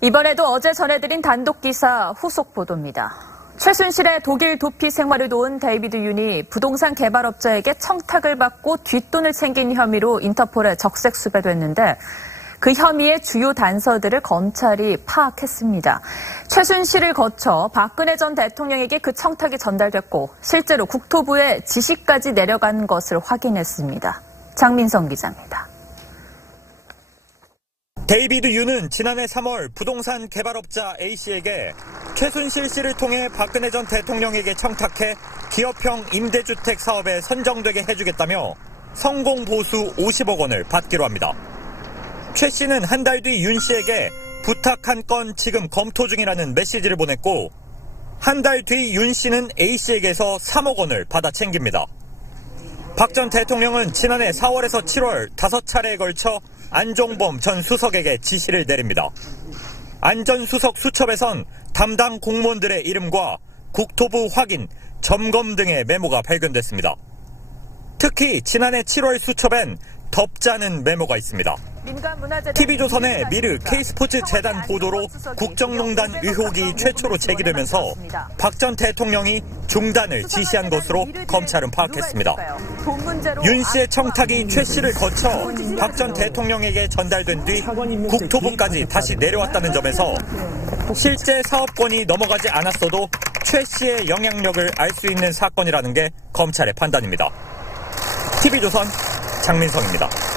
이번에도 어제 전해드린 단독 기사 후속 보도입니다. 최순실의 독일 도피 생활을 도운 데이비드 윤이 부동산 개발업자에게 청탁을 받고 뒷돈을 챙긴 혐의로 인터폴에 적색 수배됐는데 그 혐의의 주요 단서들을 검찰이 파악했습니다. 최순실을 거쳐 박근혜 전 대통령에게 그 청탁이 전달됐고 실제로 국토부에 지시까지 내려간 것을 확인했습니다. 장민성 기자입니다. 데이비드 유는 지난해 3월 부동산 개발업자 A씨에게 최순실 씨를 통해 박근혜 전 대통령에게 청탁해 기업형 임대주택 사업에 선정되게 해주겠다며 성공 보수 50억 원을 받기로 합니다. 최 씨는 한 달 뒤 윤 씨에게 부탁한 건 지금 검토 중이라는 메시지를 보냈고 한 달 뒤 윤 씨는 A 씨에게서 3억 원을 받아 챙깁니다. 박 전 대통령은 지난해 4월에서 7월 다섯 차례에 걸쳐 안종범 전 수석에게 지시를 내립니다. 안전 수석 수첩에선 담당 공무원들의 이름과 국토부 확인, 점검 등의 메모가 발견됐습니다. 특히 지난해 7월 수첩엔 덥자는 메모가 있습니다. TV조선의 미르 K스포츠 재단 보도로 국정농단 의혹이 최초로 제기되면서 박 전 대통령이 중단을 지시한 것으로 검찰은 파악했습니다. 윤 씨의 청탁이 최 씨를 거쳐 박 전 대통령에게 전달된 뒤 국토부까지 다시 내려왔다는 점에서 실제 사업권이 넘어가지 않았어도 최 씨의 영향력을 알 수 있는 사건이라는 게 검찰의 판단입니다. TV조선 장민성입니다.